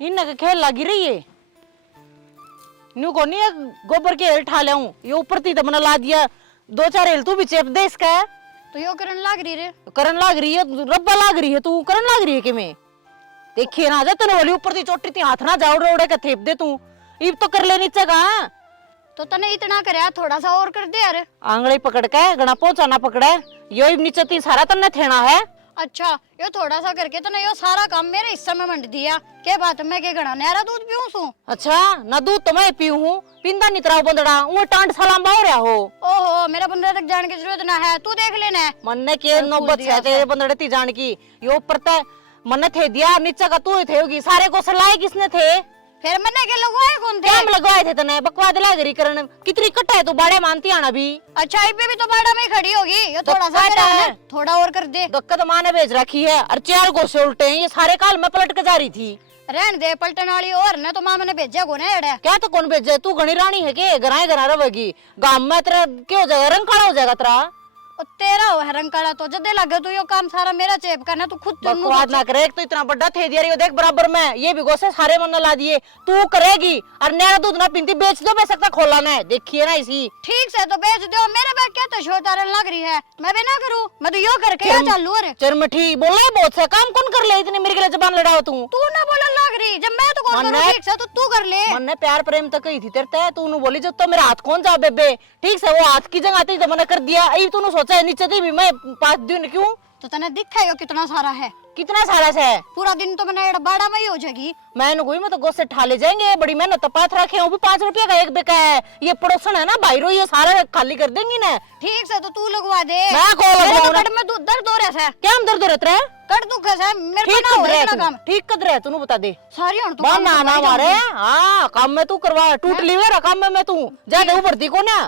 इन खेल लगी रही है न्यू को नहीं गोबर के हेल ठा लाऊं ये ऊपर थी तो मैंने ला दिया 2-4 हेल तू भी चेप दे इसका तो यो करन लाग रही रे करन लाग रही है रब्बा लाग रही है तू करन लाग रही है कि मैं देखिए ना जा तने वाली ऊपर थी चोटी थी हाथ ना जाओ रोड़े का थेप दे तू इब तो कर ले नीचे का तो तने इतना करया थोड़ा सा और कर दे यार। आंगली पकड़ के गणा पहुंचा ना पकड़े यो इब नीचे थी सारा तन्ने थेना है। अच्छा यो थोड़ा सा करके तने यो सारा काम मेरे हिस्से में मंड दिया के बात मैं के घड़ा नहरा दूध पीऊं सू। अच्छा ना दूध तो मैं पीऊं हूं पिंदा नितराव बंदड़ा वो टांड सलाम बाव रहा हो। ओहो मेरा बंदे तक जाने की जरूरत ना है तू देख लेना है। मन्ने के नौबत है तेरे बंदड़े ती जान की यो ऊपर ते मन्ने थे दिया नीचे का तू थे होगी सारे को सलाह किसने थे फिर मैंने के लगवाए कौन थे कैम लगवाए थे तने बकवाद लागरी करन कितनी कट्टा है तू बाड़े मानती आना भी। अच्छा इस पे भी तो बाड़ा में ही खड़ी होगी ये थोड़ा सा बकवाद है। थोड़ा और कर दे दक्कत माँ ने भेज रखी है और 4 गोसे उल्टे हैं ये सारे काल में पलट के जा रही थी। रहन दे पलटन वाली और न तो मां मैंने भेजा को ना एड़ा क्या तो कौन भेजे तू घनी रानी है के घराए घरा रहेगी गांव में तेरा क्या हो जाएगा रंग काला हो जाएगा तेरा और तेरा हो है रंग काला तो जदे लगे तू यो काम सारा मेरा चेप करना तू खुद बकवाद ना करे एक तो इतना बड़ा थे दिया रही हो देख बराबर में ये भी गोसे सारे मन ला दिए तू करेगी और नया दूध ना पीती बेच दो बेच सकता खोला ना देखिए ना इसी ठीक से तो बेच दो मेरे बैग क्या तो शोतारन लग रही है मैं भी ना करूं मैं तो यो करके या चालू अरे चरमठी बोला है बहुत सा काम कौन कर ले इतनी मेरे के लिए जबान लड़ाओ तू ना बोलन लग रही जब मैं तो कौन करूं ठीक से तो तू कर ले मन ने प्यार प्रेम तक कही थी तेरे तू नु बोली जब तो मेरा हाथ कौन जाओ बेबे ठीक से वो हाथ की जगह आती तो मैंने कर दिया अभी तूने सोचा है नीचे थी भी मैं 5 दिन क्यों तो तने दिखाएगा कितना सारा है कितना सारा से है पूरा दिन तो मैंने बाड़ा में ही हो जाएगी मैंने कोई मैं तो गोसे ठा ले जाएंगे बड़ी मेहनत तो पाथ रखे हैं वो भी 5 रुपया का एक बेका है ये पड़ोसन है ना भाईरो ये सारा खाली कर देंगी ना ठीक से तो तू लगवा दे मैं को लगवाऊं कट में दर्द हो रहा है क्या हम दर्द रहता है कट दुख है मेरे को ना हो इतना काम ठीक कद रहे तू बता दे सारी हूं तू बात ना ना मारे हां काम में तू करवा टूट लीवर काम में मैं तू जा दे ऊपर दी को ना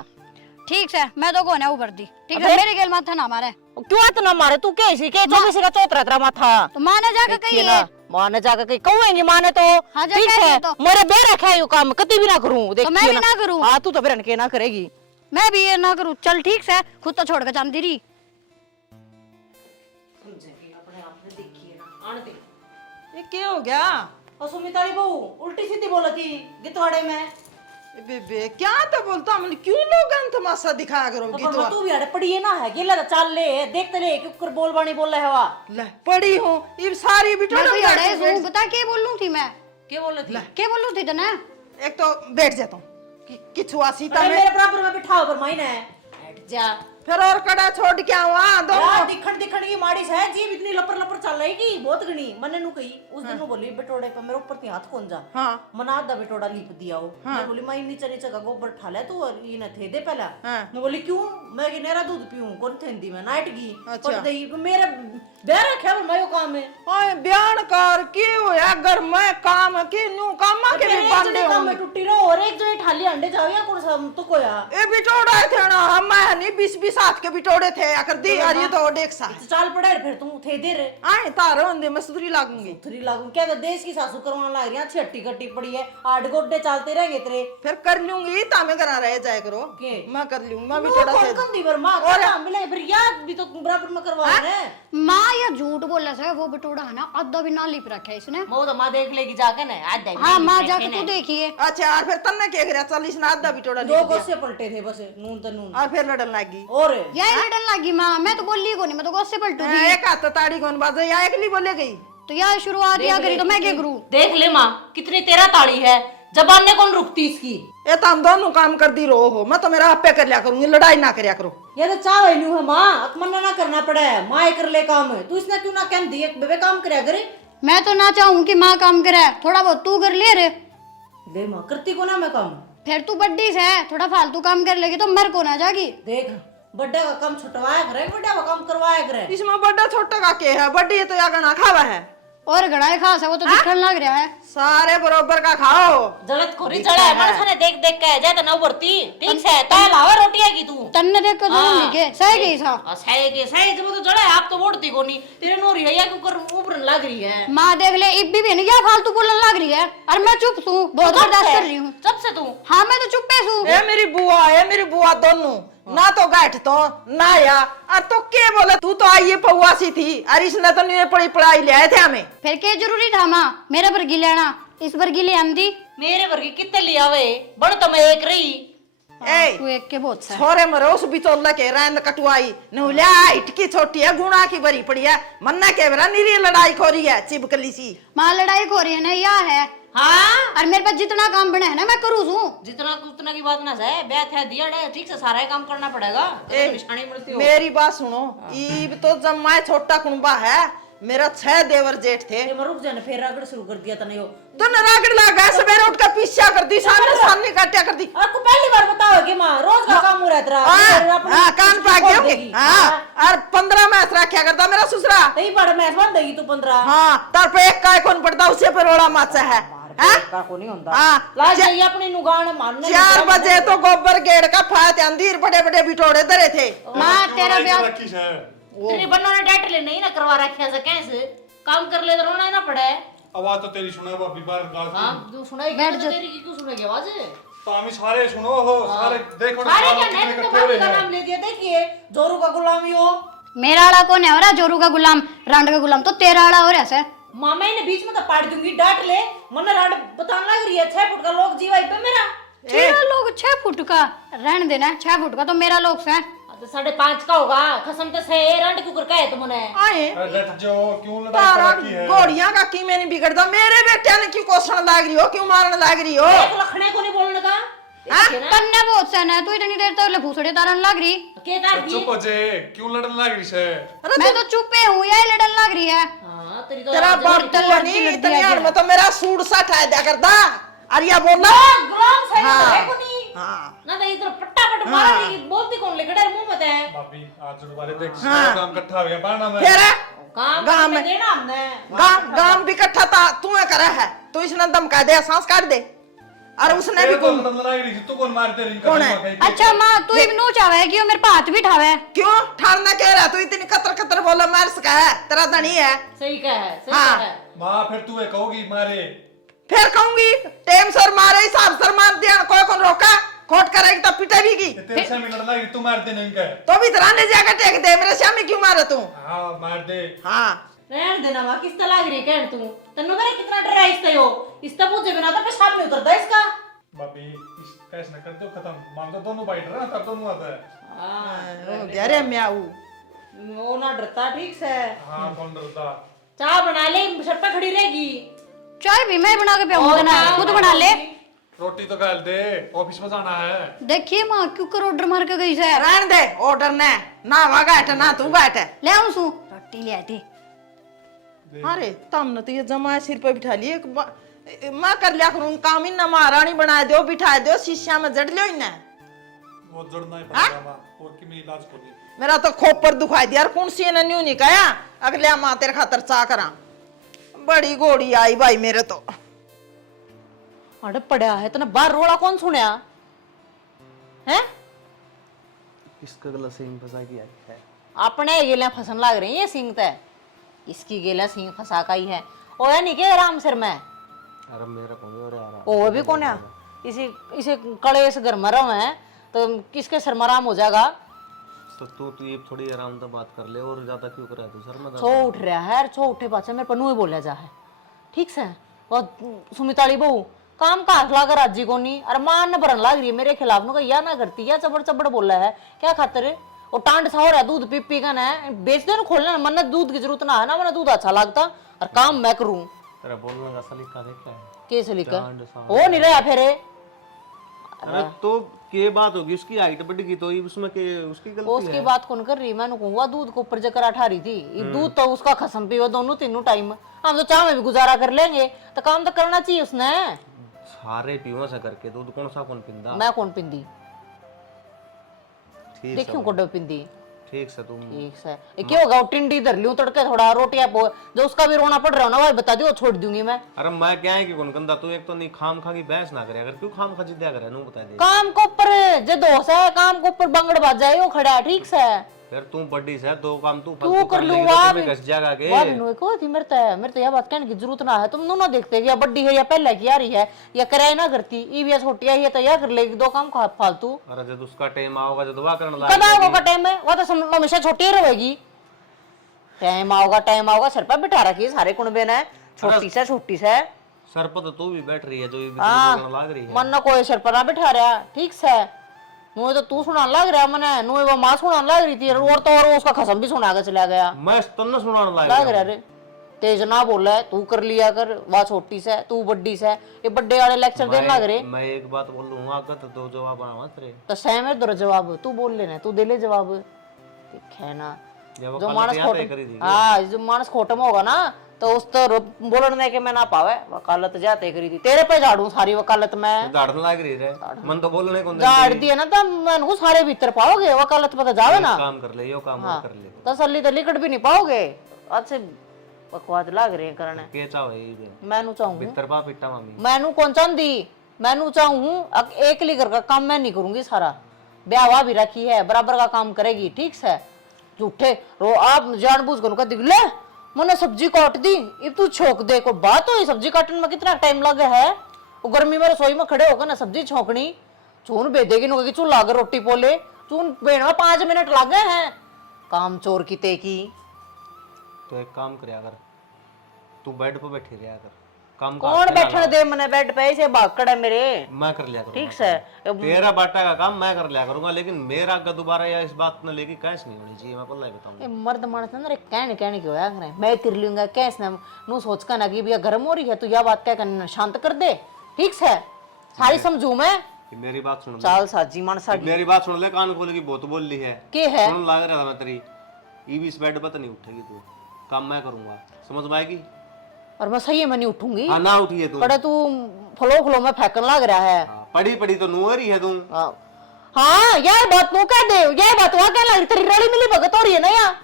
ठीक से मैं तो कोने ऊपर दी ठीक है मेरे गेल माथा ना मारे क्यों इतना मारे तू कैसी के 24 का चौथा तेरा माथा तो मां ने जाके कही है मां ने जाके कही कहेंगी मां ने तो ठीक है मेरे बे रखा है यो काम कभी भी ना करूं देख मैं भी ना करूं हां तू तो फिर के ना करेगी मैं भी ये ना करूं चल ठीक से खुद तो छोड़ के जांदी रही समझेगी अपने आप में देखिए ना आने दे ये क्या हो गया और सुमिताली बहू उल्टी सीधी बोला थी गितवाड़े में बेबे क्या तो बोलता हम क्यों लोग तमाशा दिखाया करो तो गीतवा तू भी अड़े पड़ी है ना है गिला चाल ले देखते ले क्यों बोल बानी बोल रहा है हवा ले पड़ी हूं ये सारी बिठो मैं तो अड़े सो बता के बोलूं थी मैं क्या बोल रही थी के बोलूं थी तने एक तो बैठ जाता हूं किछुआ सीता अरे में मेरे बराबर में बिठाओ पर मायने बैठ जा फिर और कड़ा छोड़ के आवा दो यार दिखण दिखण की माड़ी है जीव इतनी लपर लपर चल रही की बहुत गणी मने नु कही उस दिन नु बोली बेटोड़े पे मेरे ऊपर हाथ कौन जा हां मना दा बेटोड़ा लीप दिया हो मैं बोली मैं नीचे नीचे का गोबर ठा ले तू और ये न थे दे पहला मैं बोली क्यों मैं कि नेरा दूध पीऊं कौन थेंदी मैं नाइट की पर दई मेरे बेर रखे मैं यो काम है ओए बयान कर के होया घर में काम के नु कामा के भी बांधे काम में टूटी रो और एक जो ठाली अंडे जाओ या कौन सा तो कोया ए बिटोड़ा थे ना हम नहीं 20 हाथ के बिटोड़े थे आकर दी यार ये तो देख सा चाल पड़े फिर तू थे दे रे आए तारो अंदे मैं सुधरी लागूंगी सुधरी लागू क्या तो देश की सासू करवाने लग रही है छट्टी कट्टी पड़ी है 8 गोड्डे चलते रहेंगे तेरे फिर कर लूंगी तामे करा रह जाए करो के मैं कर लूंगी मैं भी थोड़ा सा कौन दी पर मां और मिले फिर याद भी तो बराबर में करवा रहे मां या झूठ बोल रहा है वो बिटोड़ा है ना आधा भी ना लिप रखा है इसने वो तो मां देख लेगी जाके ना आधा हां मां जाके तू देखिए अच्छा और फिर तन्ने के करे 40 ना आधा बिटोड़ा दो गोसे पलटे थे बस नून तो नून और फिर लड़न लगी और यही लड़न लगी मां मैं तो बोली को नहीं मैं तो गोसे पलटू थी एक हाथ ताड़ी कौन बाजे या एकली बोले गई तो यार शुरुआत या करी तो मैं क्या करूं देख ले मां कितनी तेरा ताड़ी है जबान ने कौन रुकती इसकी ये तो हम दोनों काम कर दी रहो हो मैं तो मेरा आपे कर लिया करूंगी लड़ाई ना करया करो ये तो चाह वैल्यू है मां अकमन्ना ना करना पड़े मां कर ले काम है तू इसने क्यों ना कह दी एक बेबे काम करया करे मैं तो ना चाहूं कि मां काम करे थोड़ा बहुत तू कर ले रे ले मां करती को ना मैं काम फिर तू बड्डी से थोड़ा फालतू काम कर लेगी तो मर को ना जागी देख बड्डे का काम छुटवाया करे बड्डे का काम करवाया करे इसमें बड़ा छोटा का के है बड़ी तो या गना खावा है और घड़ाई खास है वो तो दिखने लग रहा है सारे बरोबर का खाओ जलत खोरी जड़ा है मन ने देख देख के जाए तो ना बढ़ती ठीक है ता लावा रोटियां की तू तन्ने देख के दोनों निके सही गई सा सही जब तो जड़ा है आप तो वोटती कोनी तेरे नोरी है या कुकर ऊपर लग रही है मां देख ले इब्बी भी नहीं क्या फालतू बोलने लग रही है और मैं चुप हूं बहुत बर्दाश्त कर रही हूं जब से तू हां मैं तो चुप हूं ये मेरी बुआ दोनों ना तो गाठ तो ना या और तो के बोले तू तो आई पौआ सी थी और इसने तो नहीं पढ़ी पढ़ाई ले आए थे हमें फिर के जरूरी था मां मेरे पर गिलाना इस वर्गी ले आंदी मेरे वर्गी कितने लिया वे बड़ तो मैं एक रही ए तू एक के बहुत सा छोरे मरो उस बिचौला के रैंद कटवाई नहुल्या इटकी छोटी है गुणा की बड़ी पड़ी है मन्ना के बरा निरी लड़ाई खोरी है चिपकली सी मां लड़ाई हो रही है ना या है हाँ और मेरे पास जितना काम बना है ना मैं करूँ हूँ जितना उतना की बात ना है ब्याह है दिया है ठीक से सारा ही काम करना पड़ेगा ए, निशानी मिलती हो मेरी बात सुनो ईब तो जब मैं छोटा कुंबा है मेरा 6 देवर जेठ थे ये रुक जाने फिर रागड़ शुरू कर दिया तने यो तो रागड़ लगा सवेरे उठ कर पीछा कर दी सामने काटिया कर दी आपको पहली बार बताओ कि मां रोज का काम हो रहा है हां कान पा गया होगे हां और 15 मैच रखा करता मेरा ससुरा तई बड़ा मैच बन देगी तू 15 हां तर पे एक काय कौन पड़ता उसे पे रोड़ा माचा है का को नहीं होता हां ला जाइए अपनी नुगान मारने 4 बजे तो गोबर गेड़ का फात अंदीर बड़े बड़े बिटोड़े धरे थे मां तेरा ब्याह तेरी बन्नों ने डेट ले नहीं ना करवा रखा से कैसे काम कर ले तो रोना ना पड़े आवाज तो तेरी सुना भाभी बार गाल हां तू सुनाई बैठ जा। तेरी की क्यों सुनेगी आवाज तो हम सारे सुनो हो सारे देखो सारे क्या नहीं तो बात का नाम ले दिया देखिए जोरू का गुलामी हो मेरा वाला कौन है हो रहा जोरू का गुलाम रांड का गुलाम तो तेरा वाला हो रहा है मामा ने बीच में तो पाड़ दूंगी डांट ले मन रांड बताने लग रही है 6 फुट का लोग जीवाई पे मेरा तेरा लोग 6 फुट का रहने देना 6 फुट का तो मेरा लोग है तो 5.5 का होगा कसम तो से रांड क्यों कर कहे तुमने आए डट जो क्यों लड़ाई तारा कर रखी है गोड़ियां का की में नहीं बिगड़ता मेरे बेटे ने क्यों कोसण लाग रही हो क्यों मारने लाग रही हो एक लखने को नहीं बोलने का कन्ने बहुत सन है तू इतनी देर तक लफूसड़े तारन लग रही के तार दी चुप हो जे क्यों लड़ने लग रही है मैं तो चुपे हूँ यही लड़न लग रही है हां तेरी तो तेरा बाप तो नहीं इतनी यार में तो मेरा सूट सा ठा दिया करता अरिया बोलना गुलाम सही हाँ। है को नहीं हां ना तो इधर पट्टा पट मारा नहीं बोलती कौन लेकड़े मुंह मत है भाभी आज दोबारा देख सारा काम इकट्ठा हो गया बाना में फिर काम गाँव में में देना हमने गांव भी इकट्ठा था तू करा है तू इसने धमका दे सांस काट दे और उसने भी तो लड़ने लग रही तू कौन मारते रही कौन है? अच्छा माँ तू इबनू चावे कि मेरे पाथ भी ठावे क्यों ठाड़ना कह रहा तू इतनी कतर कतर बोला मार सका है तेरा धनी है सही कह है सही हाँ। कह है मां फिर तू कहोगी मारे फिर कहूंगी टेम सर मारे हिसाब सर मार दिया कोई कौन रोका खोट करेगी तो पिटा भी की तेरे से लड़ने लगी तू मारते नहीं कह तो भी तराने जाकर टेक दे मेरे श्यामी क्यों मारे तू हां मार दे हाँ रहन देना मां किस तरह लग रही कहन तू तन्नो मेरे कितना डर है इससे हो इससे पूछे बिना तो पेशाब में उतरता इसका भाभी इस कैसे न कर दो खत्म मांग तो दोनों बाइट रहा तब दोनों आता है हां अरे म्याऊ वो ना डरता ठीक से हां कौन डरता चाय बना ले सर पे खड़ी रहेगी चाय भी मैं बना के पियाऊंगा ना खुद बना ले रोटी तो गाल दे ऑफिस में जाना है देखिए माँ क्यों कर ऑर्डर मार के गई है रहन दे ऑर्डर ने ना वह बैठ ना तू बैठ ले आऊं सू रोटी ले आई थी अरे तुमने तो ये जमा सिर पे बिठा लिए मैं कर लिया करूं काम ही ना महारानी बना दो बिठा दो शीशा में जड़ लो इन्हें वो जड़ना ही पड़ेगा मां और की मेरी इलाज को नहीं मेरा तो खोपर दुखाई दिया कौन सी ने न्यू नहीं कहा अगले मां तेरे खातर चा करा बड़ी घोड़ी आई भाई मेरे तो अरे पड़ा है तना बाहर रोड़ा कौन सुनया हैं इसका गला सिंह फंसा किया है अपने गेला फसन लग रही है सिंह ते इसकी गेला सिंह फंसा का ही है ओ है नहीं के आराम सिर में अरे मेरा कौन हो रहा है ओ भी कौन है इसे इसे कलेश घर मरम है तो किसके सर मराम हो जाएगा तो तू ये थोड़ी आराम से बात कर ले और ज्यादा क्यों कर रहा है तू सर में छो उठ रहा है छो उठे पाछे मेरे पन्नू ही बोला जा है ठीक से और सुमिताली बहू काम का हसला कर राजी को नहीं और मान न भरन लग रही है मेरे खिलाफ नु या ना करती या चबड़ चबड़ बोला है क्या खातिर और टांड सा हो रहा है दूध पी पी का ना बेच दे ना खोलना मन दूध की जरूरत ना है ना मन दूध अच्छा लगता और काम मैं करूं तेरा बोलने का सलीका देख क्या है कैसे लिखा टांड सा हो नहीं रहा फिर अरे तो के बात होगी उसकी हाइट बढ़ी तो उसमें के उसकी गलती उसकी बात कौन कर रही मैंने कहूँगा दूध को ऊपर जकर अठा रही थी ये दूध तो उसका खसम पीवा दोनों तीनों टाइम हम तो चाह में भी गुजारा कर लेंगे तो काम तो करना चाहिए उसने सारे पीवा से करके दूध कौन सा कौन पिंदा मैं कौन पिंदी ठीक देखियो कोडो पिंदी ठीक से तुम ठीक से ये क्या होगा टिंडी इधर लियो तड़के थोड़ा रोटियां जो उसका भी रोना पड़ रहा हो ना भाई बता दियो छोड़ दूंगी मैं अरे मैं क्या है कि कौन कंदा तू एक तो नहीं खाम खा की बहस ना करे अगर क्यों खाम खा जिद्दा करे नु बता दे काम को ऊपर जे दोष है काम को ऊपर बंगड़ बाज जाए वो खड़ा है ठीक से फिर तू बड़ी से दो काम तू तू कर लेगी लूंगा तो तुम्हें घस जाएगा के वाह बिनु को थी मेरे तो यह बात कहने की जरूरत ना है तुम दोनों देखते कि या बड्डी है या पहले की आ रही है या कराई ना करती ई भी छोटी है ये तो यह कर लेगी दो काम का फालतू अरे जब उसका टाइम आओगा जब दुआ करने कब लगा आओगा का टाइम है वो तो हमेशा छोटी ही रहेगी टाइम आओगा सिर पर बिठा रखी सारे कुनबे ने छोटी से सर पर तो तू भी बैठ रही है जो ये हाँ। बोलने लग रही है। मन कोई सिर पर ना बिठा रहा, ठीक से मुझे तो तू सुनाने लग रहा मने, नुए वो माँ सुनाने लग रही थी और तो और उसका खसम भी सुना के चला गया। मैं तन्ने सुनाने लग रहा रे तेज ना बोला है, तू कर लिया कर, वह छोटी से तू बड्डी से, ये बड्डे वाले लेक्चर देने लग रहे। मैं एक बात बोल लूंगा आगे तो दो जवाब आना मत रे। तो सहम है तेरा जवाब, तू बोल लेना, तू दे ले जवाब। ठीक है ना, जो मानस हाँ जो मानस खोटम होगा ना तो उस तो बोलने के मैं ना पावे, वकालत जाते करी थी तेरे पे झाड़ू सारी वकालत में। झाड़ने लग रही है मन तो बोलने को झाड़ दिया ना तो मन को सारे भीतर पाओगे, वकालत पे तो जावे ना। काम कर ले, यो काम और कर ले, तसल्ली तो लिकट भी नहीं पाओगे। अच्छे बकवास लग रहे हैं करने। के चाहो ये मैनू चाहूँ भीतर पा पिटा मामी, मैनू कौन चाहती, मैनू चाहूँ एक लीकर का काम मैं नहीं करूंगी सारा, ब्याह भी रखी है बराबर का काम करेगी, ठीक है। झूठे रो आप जानबूझ कर कह दिले मैंने सब्जी काट दी, अब तू छोक दे, को बात हुई सब्जी काटने में कितना टाइम लगे है। वो गर्मी में रसोई में खड़े होकर ना सब्जी छोकनी, चून बेदेगी नुके की चून लागे रोटी पोले, चून बेन में 5 मिनट लागे हैं। काम चोर की ते की। तो एक काम करया कर, तू बेड पे बैठी रहा कर, काम कौन बैठने दे मने बेड पे, ऐसे भागड़ है मेरे। मैं कर लिया करूंगा, ठीक है तेरा बाटा का काम मैं कर लिया करूंगा, लेकिन मेरा आगे दोबारा या इस बात ने लेके कैसे नहीं होनी चाहिए, मैं पल्ला ही बताऊंगा। ये मर्द मानस ना रे कहने कहने क्यों है करे, मैं कर लूंगा कैसे ना नु सोच का ना कि भैया गर्म हो रही है तो यह बात क्या करना शांत कर दे, ठीक है सारी समझू मैं। मेरी बात सुन ले, चाल साजी मन सागी मेरी बात सुन ले, कान खोल के बहुत बोल ली है के है। सुन लग रहा था मैं तेरी, ये भी इस बेड पर तो नहीं उठेगी तू, काम मैं करूंगा, समझ में आएगी। और मैं सही में नहीं उठूंगी, हाँ ना उठिए तू, पड़े तू फलो फलो में फेंकन लग रहा है। हाँ, पड़ी पड़ी तो नुअर ही है तू। हाँ यार बात नु कह दे, ये बात वहां क्या लग रही तेरी रली मिली भगत हो रही है ना यार,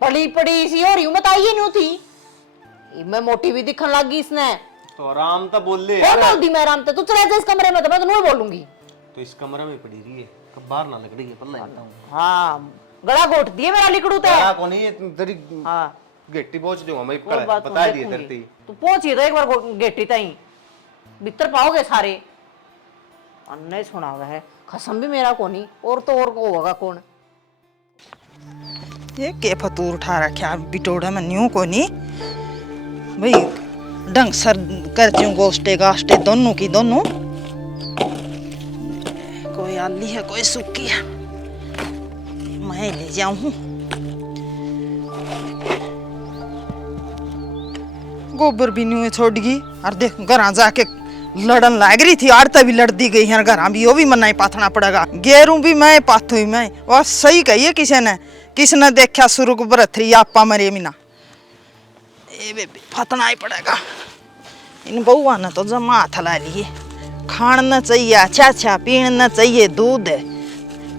पड़ी पड़ी सी हो रही हूं मैं, ताई नहीं थी मैं मोटी भी दिखने लग गई इसने। तो आराम तो बोल ले कौन बोल दी मैं आराम तू चला जा इस कमरे में तो मैं तो नहीं बोलूंगी। तो इस कमरे में पड़ी रही है, कब बाहर ना लग रही है, पल्ला ही बताऊं। हाँ गला घोट दिए मेरा लिकड़ू ते। हाँ कौन है तेरी, हाँ गेट्टी पहुंच दूंगा मैं, कोई बात बता नहीं, दिए देखूंगी। धरती। तू पहुंची तो एक बार गेटी ताई भीतर पाओगे सारे, अन्य सुना हुआ है खसम भी मेरा कोनी और तो और को होगा कौन। ये के फतूर उठा रखा बिटोड़ा में न्यू को नहीं भाई, ढंग सर करती हूँ गोश्ते गाश्ते दोनों की दोनों, कोई आली है कोई सूखी है, मैं ले जाऊँ। गोबर भी न्यू छोड़ गई और देख घर जाके लड़न लाग रही थी, आड़ता भी लड़ती गई है घर भी, वो भी मना ही पाथना पड़ेगा, गेरू भी मैं पाथू ही मैं। वह सही कही है किसने देखा शुरू को बरथरी आपा मरे मीना, ए बेबी फातना ही पड़ेगा। इन बहुआ ने तो जमा हाथ ला लिए, खान न चाहिए अच्छा अच्छा, पीन न चाहिए दूध,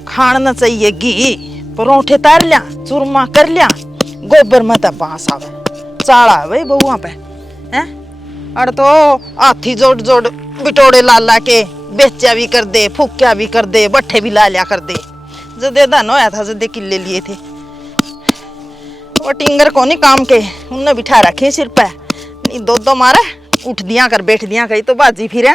खान न चाहिए घी, परोठे तार लिया चूरमा कर लिया, गोबर में तो बांस आवे चाड़ा भाई बहुआ पे हैं। अरे तो हाथी जोड़ जोड़ बिटोड़े ला ला के बेचा भी कर दे, फूक्या भी कर दे, बट्ठे भी ला लिया कर दे, जदे धन होया था जदे किले लिए थे। वो टिंगर को नहीं काम के उनने बिठा रखे सिर पे, नहीं दो दो मारे उठ दिया कर बैठ दिया कहीं तो बाजी फिर,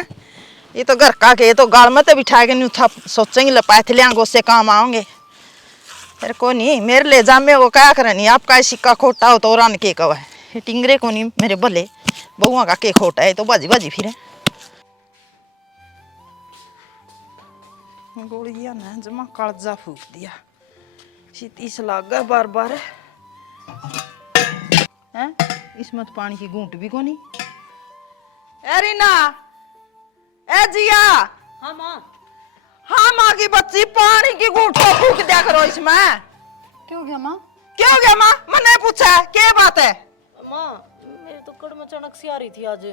ये तो घर का के, ये तो गाल में तो बिठा के नहीं था सोचेंगे लपाए थे लिया गोसे काम आओगे, फिर को नहीं मेरे ले जा में वो क्या करनी, आपका सिक्का खोटा हो तो रान के कवा है, टिंगरे को नहीं मेरे भले बहुआ का के खोटा है तो बाजी बाजी फिर। गोलियां ने जमा कालजा फूक दिया, सीतीस लागा बार बार हैं, इसमें तो पानी की घूंट भी कोनी। ए रीना, ए जिया, हाँ माँ। हाँ माँ की बच्ची पानी की घूंट को फूक दिया करो इसमें। क्यों गया माँ? क्यों गया माँ, मैंने पूछा क्या बात है। माँ मेरे तो कड़ में चनक सी आ रही थी आज।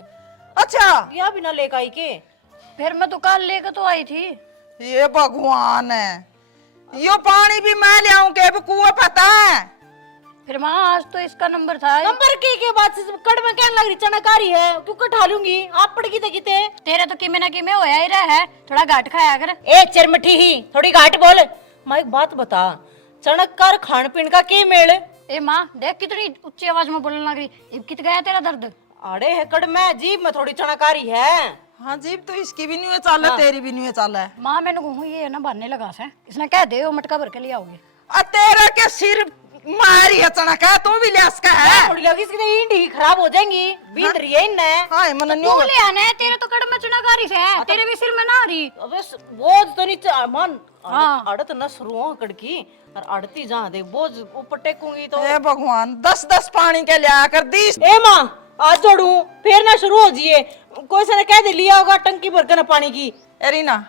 अच्छा या बिना लेकर आई के, फिर मैं तो कल लेकर तो आई थी। ये भगवान है, यो पानी भी मैं ले आऊं के कुआ पता है। फिर माँ आज तो इसका नंबर था। नंबर के बात से कड़ में क्या लग रही चनकारी है, क्यों कठा लूंगी आप पड़ गई थे किते। तेरा तो किमे ना किमे होया ही रहा है, थोड़ा घाट खाया कर। ए चरमठी ही थोड़ी घाट बोल। माँ एक बात बता, चनककार खान पीन का के मेल। ए माँ देख कितनी ऊंची आवाज में बोलने लग रही, अब कित गया तेरा दर्द। आड़े है कड़ में जीभ में थोड़ी चनकारी है। हाँ जीप तो इसकी भी नहीं चाल है, तेरी भी नहीं चाल है। माँ मैंने कहूँ ये ना बनने लगा से, इसने कह दे वो मटका भर के ले आओगे। तेरा के सिर मारी है चणक है तू भी लियास का है थोड़ी लगी इसकी इंडी खराब हो जाएंगी बीत रही है इनने। हाय मन न्यू तू ले आना है, तेरे तो कड़ में चुनाकारी से है, तेरे भी सिर में ना आ रही। अबे बोझ तो नीचे मन हाँ। अड़त न शुरू कड़की और अड़ती जहाँ देख बोझ ऊपर टेकूंगी तो। ए भगवान 10-10 पानी के लिया कर दी। ए माँ आज जोड़ू फिर ना शुरू हो जिए, कोई से ने कह दे लिया होगा टंकी भर के ना पानी की। एरीना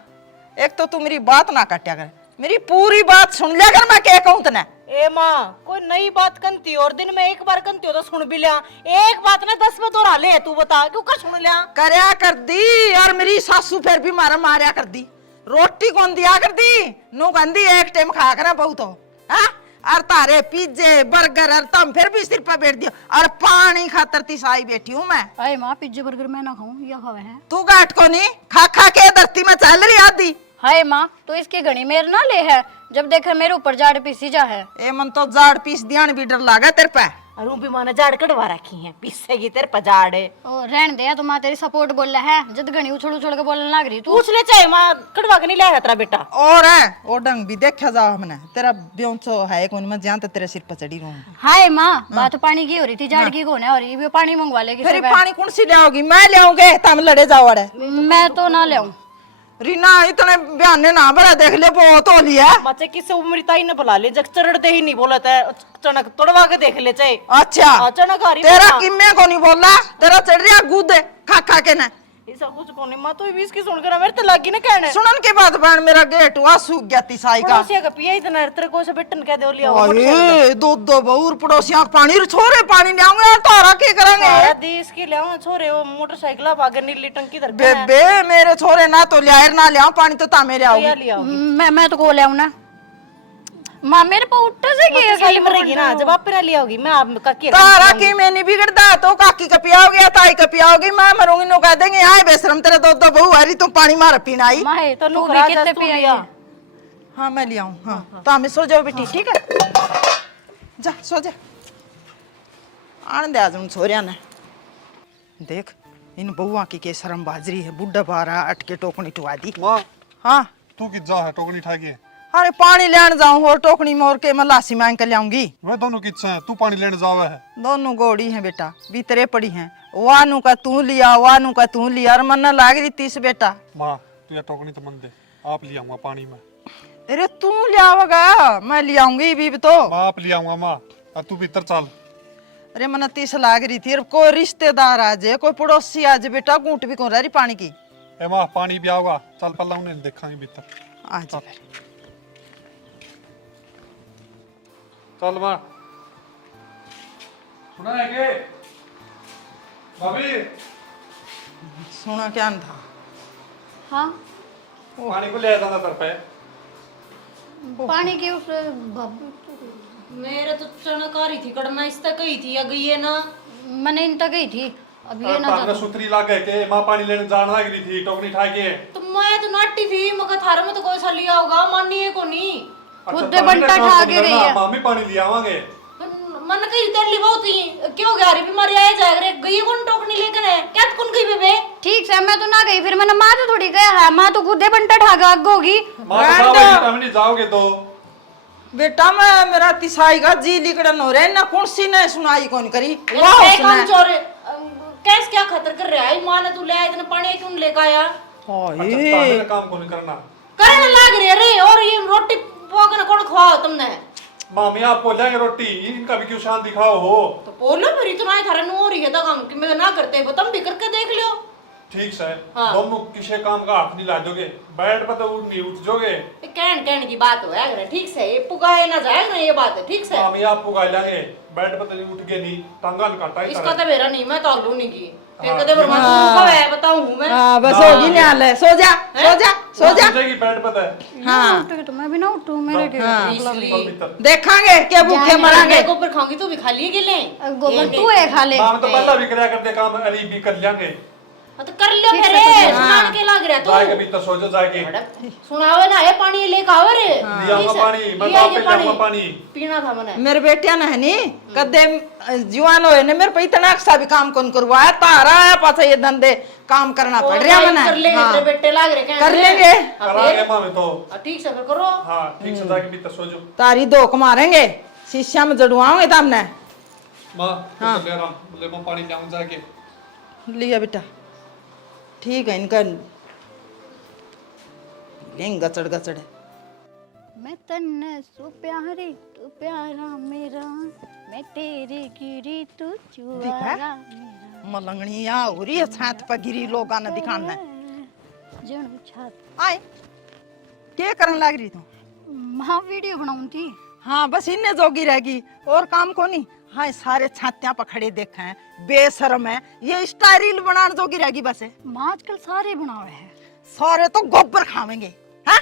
एक तो तू मेरी बात ना काटा कर, मेरी पूरी बात सुन लिया कर, मैं क्या कहूं तने। ए माँ कोई नई बात कंती और दिन में एक बार कंती हो तो सुन भी लिया, एक बात ना 10 में दोहरा ले, तू बता क्यों कर सुन लिया। करया कर दी और मेरी सासू फिर भी मारा मारिया कर दी, रोटी कौन दिया कर दी, नु गंदी एक टाइम खा कर बहुत हो हां, और तारे पिज्जे बर्गर और तुम फिर भी सिर पर बैठ दियो, और पानी खातर तिसाई बैठी हूं मैं। अरे माँ पिज्जे बर्गर मैं ना खाऊं, या खावे है। तू गाट को नहीं खा खा के धरती में चल रही आदि। हाय माँ तो इसके घड़ी मेरे ना ले है, जब देखा मेरे ऊपर जाड़ पीसी जा है। ए मन तो जाड़ पीस दियान भी डर लागा तेरे पे। अरू भी माने जाड़ कड़वा रखी है पीसेगी तेरे पर जाड़ है। ओ रहन दे, तो माँ तेरी सपोर्ट बोल रहा है, जद घड़ी उछल उछल के बोलने लग रही तू। पूछ ले चाहे माँ कड़वा के नहीं लाया तेरा बेटा। और है वो डंग भी देखा जाओ हमने, तेरा ब्योंचो है कौन, मैं जानता तेरे सिर पर चढ़ी रहूं। हाय माँ बात पानी की हो रही थी, जाड़ की कौन है, और ये भी पानी मंगवा लेगी। फिर पानी कौन सी लाओगी, मैं लाऊंगे तम लड़े जाओ अड़े। मैं तो ना ले आऊं। रीना इतने बयाने ना भरा, देख ले बहुत हो लिया। माचे किसे उम्र ताई ने बुला ले, जग चढ़ते ही नहीं बोला था, चनक तोड़वा के देख ले चाहे। अच्छा अचानक आ रही तेरा माँ। किम्मे को नहीं बोला, तेरा चढ़ रहा गुद खा खा के ना। ऐसा कुछ कोनी माँ तो भी इसकी सुनकर मेरे तो लगी ना कहने। सुनन के बाद बहन मेरा गेट हुआ सूख गया तिसाई का। पड़ोसिया का पिया इतना तेरे को से बेटन कह दे लिया। अरे दो बहुर पड़ोसियां पानी छोरे पानी ले आऊंगे, तारा के करेंगे। सारा देश के ले छोरे वो मोटरसाइकिल आगे नीली टंकी धर के बेबे मेरे छोरे ना तो लिया ना ले आऊं पानी, तो तामे ले आओगी। लिया मैं तो को ले आऊं ना माँ, मेरे पे उठ से की खाली मरेगी ना जब आप पे लिया होगी। मैं आप काकी तारा की मैं नहीं बिगड़ता, तो काकी का पियाओगे ताई का पियाओगी, मैं मरूंगी नो कह देंगे हाय बेशरम तेरे दो बहू आ रही, तुम पानी मार पीना आई। माँ तो तू भी कितने पे आई है? हाँ मैं ले आऊं। हाँ तो हमें सो जाओ बेटी, ठीक है जा सो जा। आन दे आज उन छोरिया ने देख इन बउआ की के शर्म बाजरी है, बुढ़ा बारा अटके टोकनी टुआ दी। माँ हाँ तू कि जा है टोकनी ठाकी। अरे पानी लेने जाऊं और टोकनी मोर के मैं लासी मांग के लाऊंगी। वह दोनों की इच्छा है, तू पानी लेने जावा है। दोनों गोड़ी हैं बेटा, भीतरे पड़ी हैं, वानू का तू लिया वानू का तू लिया, और मन लाग रही तीस बेटा। माँ तू या टोकनी तो मन दे, आप ले आऊंगा पानी में। अरे तू लियावगा मैं ले आऊंगी भी तो। माँ आप ले आऊंगा माँ, और तू भीतर चल। अरे मन तीस लाग रही थी, कोई रिश्तेदार आ जाए कोई पड़ोसी आ जाए बेटा, घूट भी कौन रही पानी की। ए माँ पानी भी आओगा, चल पल्ला उन्हें देखांगे भीतर। आ जा फिर चल माँ सुना है के भाभी सुना क्या था। हाँ पानी को ले जाना तर पे। पानी की उस मेरे तो चनक आ रही थी कड़ना इस तक गई थी या गई है ना। मैंने इन तक गई थी, अब ये ना पानी सुतरी लाग गए के माँ पानी लेने जाना लग रही थी, टोकनी ठाकी है। तो मैं तो नाटी थी, मगर थारे में तो कोई सा लिया होगा, मानी है को नहीं। खुद बंटा ठा के गई है। मामी पानी ले आवांगे। मन कहीं तेरे बहुत ही क्यों गया रे बीमारी आया जाएगा रे, गई कौन टोकनी लेकर है क्या कौन गई बेबे। ठीक से मैं तो ना गई, फिर मैंने माँ तो थोड़ी गया है, माँ तो खुद बंटा ठा के आग होगी। माँ तो जाओगे, हम नहीं जाओगे तो बेटा मैं मेरा तिसाई का जी लिकड़न हो रहे ना, कौन सी ने सुनाई कौन करी। कौन चोर कैस क्या खतर कर रहा है, माँ ने तू ले आया इतना पानी क्यों लेकर आया। अच्छा काम कौन करना करने लाग रहे रे, और ये रोटी पोगन कौन खवाओ तुमने। मामी आप बोलेंगे रोटी, इनका भी क्यों शान दिखाओ हो। तो बोलो फिर इतना ही थारा नु हो रही है तो काम कि मैं ना करते वो तुम भी करके देख लियो। ठीक है दोनों किसी काम का हाथ नहीं ला दोगे, बैठ पर तो नहीं उठ जोगे। कहन की बात हो है ठीक से, ये पुगाए ना जाएगा ना ये बात है ठीक से। मामी आप पुगा लेंगे, बैठ पर तो नहीं उठ गए नहीं, टंगन काटा ही इसका तो मेरा नहीं, मैं तो आलू नहीं की फिर कदे बरमा तू है बताऊं मैं। हां बस होगी न्याल है, सो जा सो जा सो जा। जाएगी बैठ पर है। हाँ तो मैं भी ना उठूं, मेरे के देखेंगे क्या भूखे मरांगे। गोबर खाऊंगी तू भी खा लिए गिले गोबर तू है खा ले। मामी तो पहला भी कराया करते काम, अली भी कर लेंगे। तो कर लियो फिर सुनान के लाग रहा तू। जाके भी तो सो जा जाके। सुनावे ना ये पानी लेके आओ रे। लियाऊंगा पानी, मैं बाप पे जाऊंगा पानी। पीना था मैंने। मेरे बेटिया ने है नी कदे जुआन होए ने मेरे पे इतना अक्सा भी काम कौन करवाया, तारा है पाछे ये धंधे काम करना पड़ रहा है। कर लेंगे तेरे बेटे लाग रहे कर लेंगे करांगे मामी तो। ठीक से फिर करो। हां ठीक से जाके भी तो सो जो। तारी धोख मारेंगे शीशा में जड़वाओगे तुमने माँ हाँ ले रहा हूँ ले मैं पानी लाऊं जाके लिया बेटा ठीक है इनका लेंगे गचड़ गचड़ मैं तन्ने सो प्यारी तू प्यारा मेरा, मैं तेरे गिरी तू चुआरा मेरा। मलंगड़िया हो रही है छात पर गिरी लोग आना दिखाना जणू छात आए क्या करने लग रही तू मां वीडियो बनाऊं थी। हाँ बस इन्हें जोगी रहेगी और काम को नहीं। हाँ सारे छात्या पर खड़े देखा है बेशरम है ये स्टाइल बनाने जोगी रहेगी बस मां आजकल सारे बनावे हैं। सारे तो गोबर खावेंगे हाँ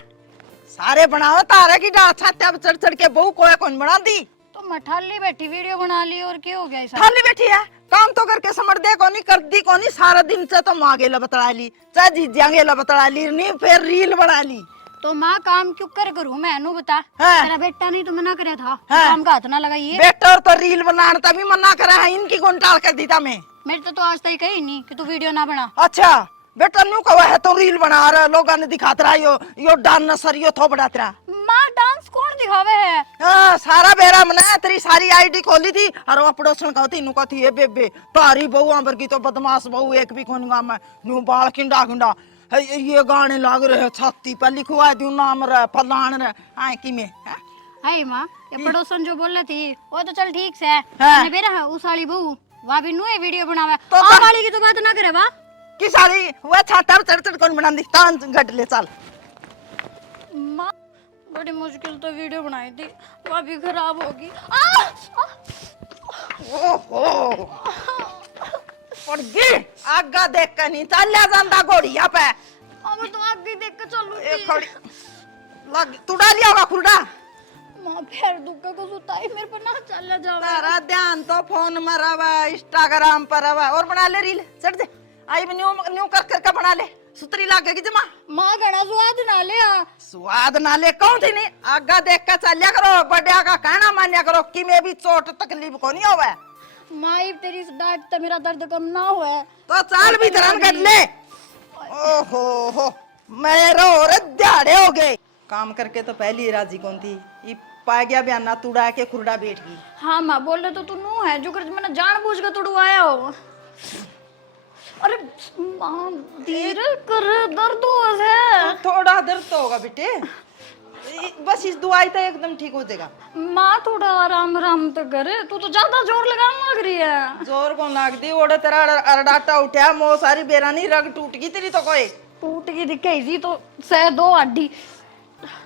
सारे बनाओ तारे की डाल छात्या पर चढ़ चढ़ के बहू कोई कौन बना दी तो मैं ठाली बैठी वीडियो बना ली और क्या हो गया इस खाली बैठी है काम तो करके समझ दे कोनी कर दी कोनी सारा दिन से तो माँ गेला बतला ली चाहे जीजिया गेला बतला ली नहीं फिर रील बना ली तो माँ काम क्यों कर करूँ मैं अनु बता। हाँ। तेरा बेटा नहीं तो मना करे था हाँ। काम का हाथ ना लगाइए। बेटा तो रील बनाने तभी मना करा है इनकी कौन टाल कर दी था मैं मेरे तो आज तक कही नहीं कि तू वीडियो ना बना। अच्छा बेटा न्यू कहा है तो रील बना रहा लोगों ने दिखाता रहा यो डांस नसर यो थो बड़ा तेरा माँ डांस कौन दिखावे है। हाँ सारा बेरा मना तेरी सारी आईडी खोली थी और वो पड़ोसन कहती इनु कहती है बेबे तारी बहू आंबर की तो बदमाश बहू एक भी कौन गाँव में न्यू बाल खिंडा खिंडा ये गाने लाग रहे हैं छाती पर लिखवा दू नाम रे फलान रे आए कि में हाय माँ ये पड़ोसन जो बोल रही थी वो तो चल ठीक से है। हाँ। मैंने बेरा उस वाली बहू वहाँ भी नुए वीडियो बनावे तो आ वाली की तो बात ना करे वाह। की सारी वो छाता पर चढ़ चढ़ कौन बना दी तान घट ले चल माँ बड़ी मुश्किल तो वीडियो बनाई थी वो भी खराब होगी। ओहो पड़ गई आगा देख कर नहीं चल ले जांदा घोड़िया पे अब तो आगे देख के चलूं एक खड़ी लग तू डालिया होगा खुरडा माँ पैर दुखा को सुताई मेरे पर ना चल जाओ। तारा ध्यान तो फोन में रवा इंस्टाग्राम पर रवा और बना ले रील चढ़ दे आई भी न्यू न्यू कर के बना ले सुतरी लागेगी जमा माँ घना स्वाद ना ले स्वाद ना ले कौन थी नहीं आगा देख के चलिया करो बड़िया का कहना मान्या करो कि मैं भी चोट तकलीफ को नहीं होवे माँ तेरी डांट तो मेरा दर्द कम ना हुआ तो चाल भी धरन कर ले ओहो हो मेरे और दिहाड़े हो गए काम करके तो पहली ही राजी कौन थी ये पा गया बयाना तुड़ा के खुरडा बैठ गई। हाँ माँ बोल रहे तो तू नू है जो कर मैंने जानबूझ के तुड़वाया हो। अरे माँ धीरे कर दर्द हो है। थोड़ा दर्द तो होगा बेटे बस इस दवाई तो एकदम ठीक हो जाएगा। माँ थोड़ा आराम आराम तो करे तू तो ज्यादा जोर लगाने लग रही है। जोर को नाग दी ओड़े तेरा अरडाटा उठा मो सारी बेरानी रग टूट गई तेरी तो कोई टूट की दिखाई थी तो सह दो हड्डी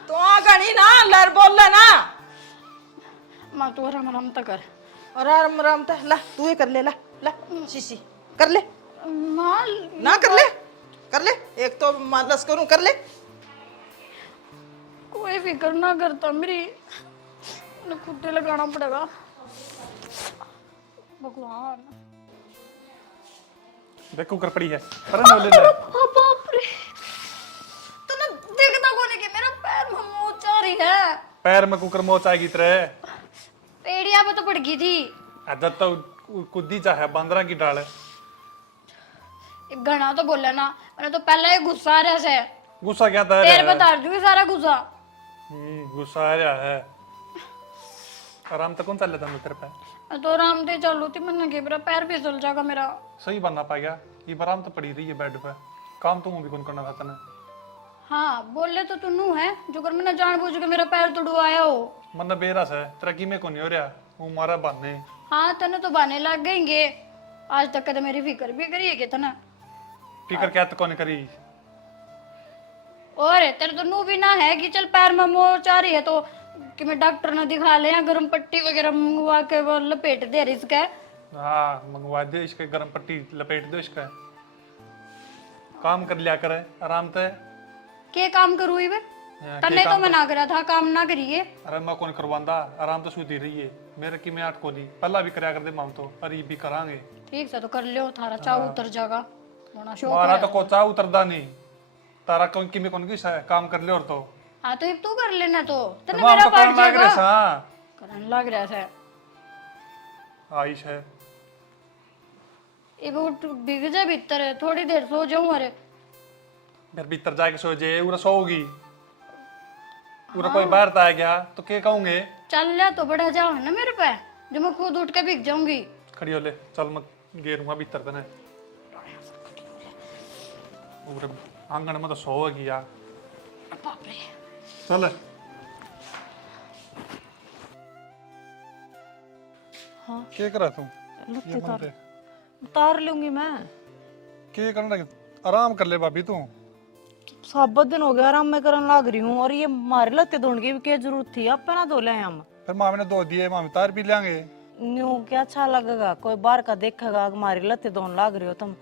तो गणी ना लर बोल ले ना माँ तू आराम आराम तो कर और आराम आराम तो ला तू ही कर ले ला ला शीशी कर ले माँ ना कर ले एक तो मालस करूं कर ले कोई फिक्र ना करता मेरी खुद लगाना पड़ेगा भगवान। देखो कर पड़ी है पर ना ले ले बाप रे तूने देखता कोने के मेरा पैर में मोच आ रही है। पैर में कुकर मोच आएगी तेरे पेड़िया पे तो पड़ गई थी। आदत तो कुद्दी चाहे बंदरा की डाल एक घना तो बोला ना मैंने तो पहले ही गुस्सा आ रहा से गुस्सा क्या था तेरे बता दूंगी सारा गुस्सा। गुस्सा आ रहा है आराम तक कौन चल लेता मैं तेरे पे मैं तो आराम से चलू थी मैंने कि मेरा पैर फिसल जाएगा मेरा। सही बनना पाएगा ये आराम तो पड़ी रही है बेड पे काम तो भी कौन करना था ना। हाँ बोले तो तू नू है जो कर मैंने जानबूझ के मेरा पैर तुड़वाया हो। मन बेरस है तरक्की में को नहीं हो रहा वो मारा बहाने। हाँ तने तो बहाने लग गएंगे आज तक तो मेरी फिक्र भी करी है कितना फिक्र क्या तो कौन करी और तेरे तो नू भी ना है कि चल पैर में मोच आ रही है तो कि मैं डॉक्टर ने दिखा ले गर्म पट्टी वगैरह मंगवा के वो लपेट दे रही इसका। हाँ मंगवा दे इसके गर्म पट्टी लपेट दो इसका काम कर लिया करे आराम से के काम करूँ ये तन्ने तो मना करा था काम ना करिए। अरे मैं कौन करवांदा आराम तो सूती रही है मेरे की मैं आठ को दी पहला भी कराया कर दे माम तो अरे भी करांगे ठीक से तो कर लियो थारा चाव उतर जाएगा बड़ा शौक मारा है। तो कोचा उतरदा नहीं तारा कौन की में कौन की काम कर ले और तो हाँ तो तू कर लेना तो तन्ने तमाम मेरा तो पार करन लग रहे जाएगा सा करन लग रहा है आइश है ये वो भीग जा भीतर है थोड़ी देर सो जाऊं अरे घर भीतर जाके सो जे उरा सोगी उरा कोई बाहर आ गया तो के कहूंगे चल ले तो बड़ा जाओ ना मेरे पे, जो मैं खुद उठ के भीग जाऊंगी। खड़ी हो ले, चल मैं गेरूंगा भीतर तने। और आंगन में तो सो गया। बाप रे। चल हाँ क्या करा तू? लत्ते उतार लूंगी मैं। क्या करना? आराम कर ले भाभी तू। साबत दिन हो गया आराम में करने लग रही हूँ, और ये मारे लत्ते धोने की भी क्या जरूरत थी? अब पे ना धो ले हम। फिर मामी ने धो दिए, मामी तार पी लेंगे। न्यू क्या अच्छा लगेगा, कोई बाहर का देखेगा कि हमारी लत्ते धोने लग रही हो तुम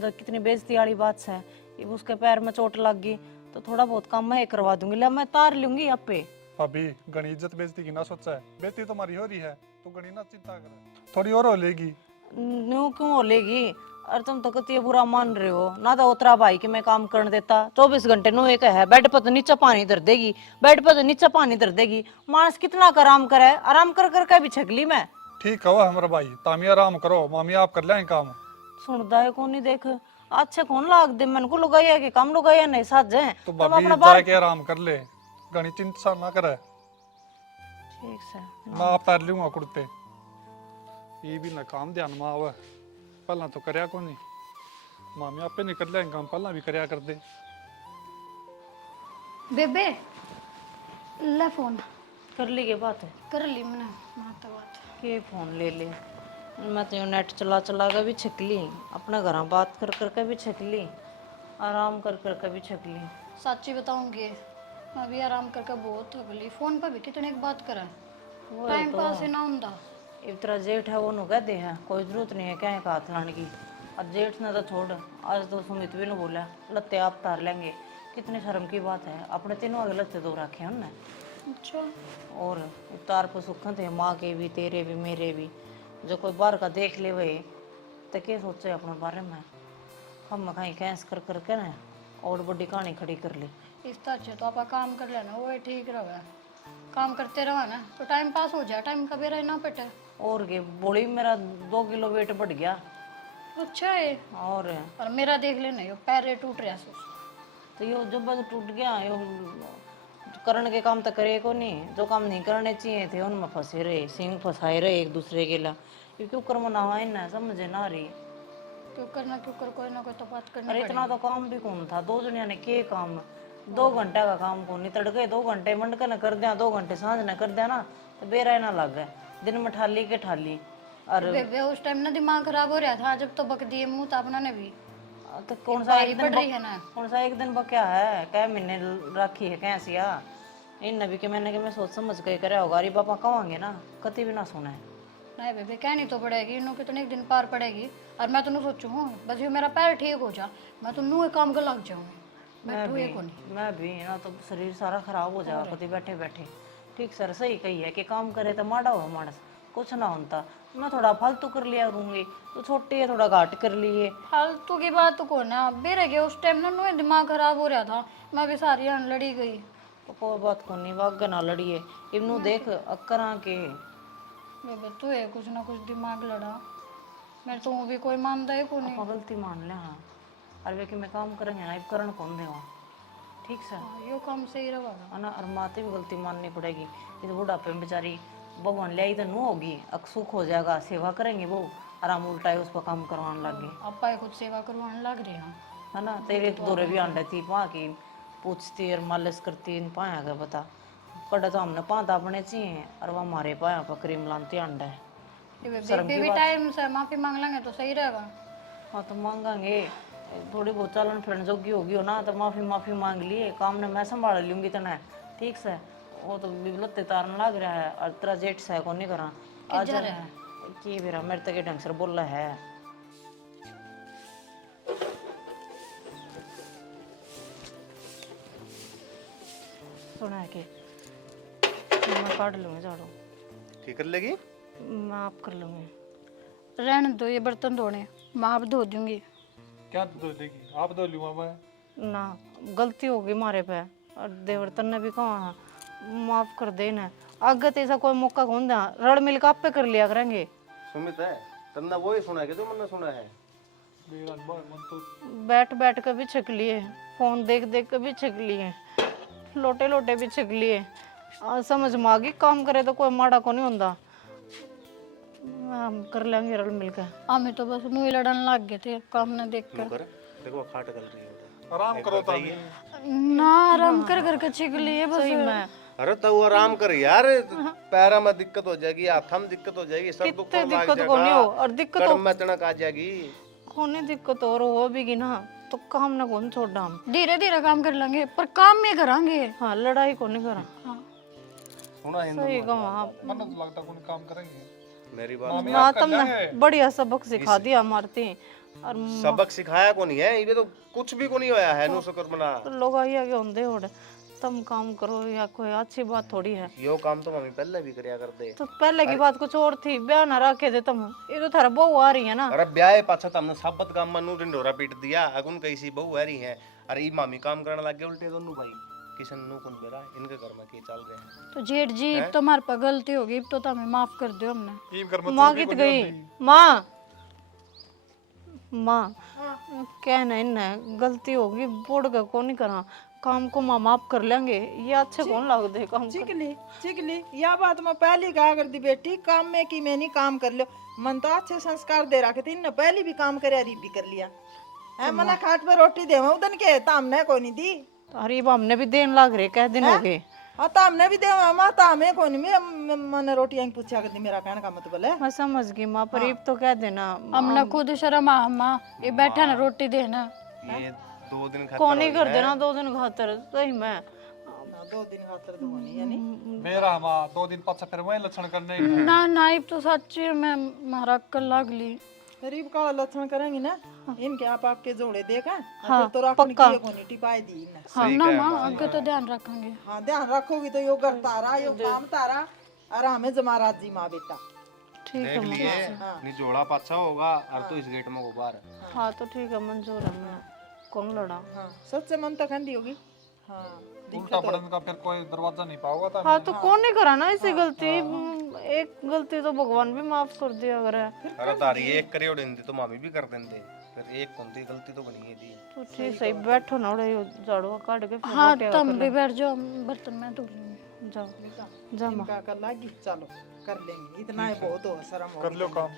तो कितनी बेइज्जती वाली बात है। अब उसके पैर में चोट लग गई तो थोड़ा बहुत काम मैं करवा दूंगी, ले मैं तार लूंगी अब पे। भाभी गणी इज्जत बेइज्जती की ना सोचा है, बेइज्जती तुम्हारी हो रही है, तू गणी ना चिंता कर, थोड़ी और हो लेगी। न्यू क्यों हो लेगी? और तुम तो कति बुरा मान रहे हो ना, तो उतरा भाई कि मैं काम करने देता 24 घंटे नो एक है, बेड पर तो नीचे पानी धर देगी, बेड पर तो नीचे पानी धर देगी। मानस कितना का आराम करे, आराम कर कर के भी छकली मैं। ठीक कहो हमारा भाई, तामी आराम करो, मामी आप कर लेंगे काम। सुनता है कौन नहीं देख, अच्छे कौन लाग दे मन को लुगाया कि कम लुगाया नहीं साज है तो तुम भाभी अपना बाहर। जाके आराम कर ले, गणी चिंता ना करे। ठीक से मैं आप तार लूंगा कुर्ते। ये भी ना काम ध्यान में आवे, पहला तो करया को नहीं, मामी आपे नहीं कर लेंगे काम, पहला भी करया कर दे। बेबे ले फोन कर ली के बात है कर ली मैंने माता बात। के फोन ले ले, मैं तो नेट चला चला के भी छकली, अपना घर बात कर कर के भी छकली, आराम कर कर के भी छकली। सच्ची बताऊंगी मैं भी आराम करके बहुत थक गई, फोन पर भी कितने की बात करें, टाइम पास ही ना होता। इस तरह जेठ है वो नु कह दे है, कोई जरूरत नहीं है क्या का हाथ लाने की। अब जेठ ने तो छोड़, आज तो सुमित भी ने बोला लत्ते आप तार लेंगे, कितनी शर्म की बात है, अपने तीनों आगे लत्ते दो रखे हैं उनने। अच्छा और उतार पर सुखन थे, माँ के भी तेरे भी मेरे भी, जो कोई बाहर का देख ले वे तो क्या सोचे अपने बारे में, हम कहीं कैंस कर करके ना और बड़ी कहानी खड़ी कर ली। इस तरह तो आप काम कर लेना वो ठीक रहे, काम करते रहो ना तो टाइम पास हो जाए, टाइम कभी रहे ना पटे। और के बोली मेरा 2 किलो वेट बढ़ गया। अच्छा है। और मेरा देख लेना यो पैर टूट रहा है, तो यो जब बस टूट गया यो करने के काम तो करे को नहीं, जो काम नहीं करने चाहिए थे उनमें फंसे रहे, सिंह फंसाए रहे एक दूसरे के ला। ये क्यों कर्म ना हुआ ना समझे ना रही। क्यों करना क्यों कर, कोई ना कोई तो बात करनी अरे इतना तो काम भी कौन था, 2 जनिया ने के काम, 2 घंटे का काम कौन नहीं, तड़के 2 घंटे मंडके न कर दिया, 2 घंटे सांझ न कर दिया ना तो बेरा ना लग गए, दिन में ठाली के ठाली। और बेबे उस टाइम ना दिमाग खराब हो रहा था, जब तो बक दिए मुंह तापना ने भी। तो कौन सा एक पड़ दिन रही है ना, कौन सा एक दिन बक्या है, क्या महीने राखी है कैसिया इन नबी के मैंने कि मैं सोच समझ के करे होगा, अरे पापा कहेंगे ना कति भी ना सुना है। नहीं बेबे कहनी तो पड़ेगी, इन्हों कितने दिन पार पड़ेगी। और मैं तो नू सोचू हूँ बस ये मेरा पैर ठीक हो जा, मैं तो नू काम कर लग जाऊँ, बैठू एक नहीं। मैं भी ना तो शरीर सारा खराब हो जाएगा कति बैठे बैठे। ठीक सर सही कही है कि काम करे तो माड़ा हो मानस, कुछ ना होता। मैं थोड़ा फालतू कर लिया करूँगी तो छोटे है थोड़ा घाट कर लिए। फालतू की बात तो कौन है, अब भी रह गया उस टाइम ना नू दिमाग खराब हो रहा था, मैं भी सारी अन लड़ी गई। तो कोई बात को नहीं, वाग ना लड़िए इनू देख अक्करा के। बेबे तू है कुछ ना कुछ दिमाग लड़ा, मेरे तो वो भी कोई मानता है को नहीं। आप गलती मान ले हाँ, और वे कि मैं काम करेंगे ना करण कौन देगा। ठीक से यो काम सही रहा है ना, और माते भी गलती माननी पड़ेगी। इस बुढ़ापे में बेचारी भगवान ले आई तो नू होगी, सुख हो जाएगा, सेवा करेंगे वो, आराम उल्टा है उस पर काम करवाने लगे। अपा खुद सेवा करवाने लग रहे हैं है ना, तेरे दोरे भी आंडे थी पा की पूछती और मालिश करती इन पाया का पता कड़ा तो हमने पाता अपने चाहिए, और वह हमारे पाया पर क्रीम लानती अंडा है। बेबे भी टाइम से माफी मांग लेंगे तो सही रहेगा। हाँ तो मांगेंगे, थोड़ी बहुत चलन फिरन जोगी होगी हो ना तो माफी मांग लिए, काम ने मैं संभाल लूंगी तो ना ठीक से। वो तो बिबलते तारन लग रहा है, और तेरा जेठ से को नहीं करा आज की मेरा मेरे तक ढंग से बोला है। सुना है कि मैं काट लूंगी झाड़ू, ठीक कर लेगी? मैं आप कर लूंगी। रहने दो ये बर्तन धोने, मैं आप धो दूंगी। क्या धो देगी? आप धो लूंगा मैं। ना गलती होगी मारे पे, और देवरतन ने भी कहा माफ कर देना, आगे तो ऐसा कोई मौका कौन दे, रड़ मिल के आप पे कर लिया करेंगे। सुमित है तन्ना वो ही सुना है कि तो मैंने सुना है। मेरा मन तो बैठ बैठ के भी छक लिए, फोन देख देख के भी छक लिए, लोटे लोटे भी छक लिए, समझ में आ गई काम करे तो कोई माड़ा को नहीं होता। हम कर लेंगे रल मिलकर। हमें तो बस मुँह लड़न लग गए थे काम न देख कर। कर देखो खाट गल रही है। आराम करो तामी। ना आराम कर कर के छिक लिए बस। मैं अरे तो वो आराम कर यार, पैरा में दिक्कत हो जाएगी, हाथ में दिक्कत हो जाएगी, सर दुख कितने दिक्कत को नहीं हो और दिक्कत कड़म में तनक आ जाएगी। कोने दिक्कत और हो भी की ना तो काम ना कौन छोड़ हम। धीरे धीरे काम कर लेंगे पर काम में करांगे। हाँ लड़ाई को नहीं करा। हाँ सुना हिंदू सही कहा हाँ। मन तो लगता कोई काम करेंगे। मेरी बात मामी हाँ आप कर तुमने लेंगे। बढ़िया सबक सिखा दिया मारती और सबक सिखाया को नहीं है, ये तो कुछ भी को नहीं होया है। नु शुक्र मना लोग आई आगे होंदे होड़े तुम काम करो या कोई अच्छी बात थोड़ी है। यो काम तो मम्मी पहले भी करया कर दे। तो पहले की बात कुछ और थी, ब्याह ना रखे थे तुम। ये तो थारा बहू आ रही है ना। अरे ब्याह पाछा तो हमने साबत काम मनु ढिंडोरा पीट दिया, अगुन कैसी बहू आ रही है। अरे ई मामी काम करने लग गए उल्टे दोनों भाई। किशन नु कौन बेरा इनके घर में के चल रहे हैं। तो जेठ जी अब तो हमारे पर गलती होगी, अब तो हमें माफ कर दो हमने। ईब कर मत माँ कित गई? माँ माँ क्या नहीं ना गलती होगी बोड़ का कौन नहीं करा काम को माँ माफ कर लेंगे। ये अच्छे कौन लग दे काम चिकली या बात मैं पहले कहा कर दी बेटी, काम में की मैं नहीं काम कर लो। मन तो अच्छे संस्कार दे रखे थे, पहले भी काम करे रीत भी कर लिया है। मना खाट पे रोटी दे उदन के तामने को नहीं दी। अरे अब हमने भी देन लाग रहे कह दिन हो गए। हाँ तामने भी दे माँ तामे को नहीं। मैंने रोटी यहीं पूछा कर दी, मेरा कहने का मतलब है। मैं समझ गई माँ पर अब तो कह देना हमने खुद शर्म आ माँ ये बैठा ना रोटी देना। ये 2 दिन खत्म कौन ही कर देना 2 दिन खातर सही में। 2 दिन खातर तो होनी यानी मेरा माँ 2 दिन पाछा फिर वही लक्षण करने ही है। ना ना अब तो सच्ची मैं मारा कल लाग ली। गरीब का लक्षण करेंगे ना इनके आप के जोड़े देखा। हाँ, तो रखने की कोनी टिपाई दी इन्हें। हाँ ना माँ आगे तो ध्यान रखेंगे। हाँ ध्यान रखोगी तो यो घर तारा यो काम तारा और हमें जमारात जी माँ बेटा। ठीक है देख लिए निचोड़ा पाछा होगा और तो इस गेट में वो बाहर है। हाँ तो ठीक है मंजूर है। मैं कौन लड़ा। हाँ सच्चे मन तो खंडी होगी। हाँ उल्टा पड़ने का फिर कोई दरवाजा नहीं पाओगा था। हाँ तो कौन नहीं करा ना ऐसी गलती। एक गलती तो भगवान भी माफ कर दिया अगर है। अरे तारी एक करे और हिंदी तो मामी भी कर देंगे, फिर एक कौन सी गलती तो बनी है दी। तो ठीक सही बैठो ना उड़े झाड़ू काट के फिर हाँ तुम भी बैठ जाओ, बर्तन मैं धो लूंगी। जाओ जा माँ। इनका कर लागी चलो कर लेंगे, इतना ही बहुत हो शर्म हो। कर लो काम।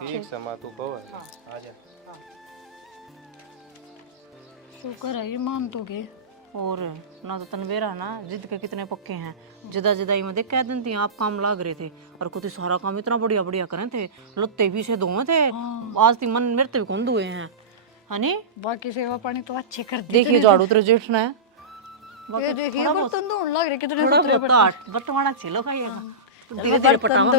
ठीक है माँ तू कहो आ जा। शुक्र है ये मान तो गए। और ना तो तनवेरा ना जिद के कितने पक्के हैं। जिदा जिदाई में देख कह देती आप काम लाग रहे थे और कुछ सारा काम इतना बढ़िया बढ़िया करें थे। लत्ते भी से धोए थे आज ती मन मेरे भी कौन धोए हैं हनी। बाकी सेवा पानी तो अच्छे कर दी। देखिए झाड़ू तेरे जेठ ने ये देखिए बर्तन धोने लग रहे कितने थोड़ा बहुत बटवाना चलो का ये धीरे धीरे पटावा।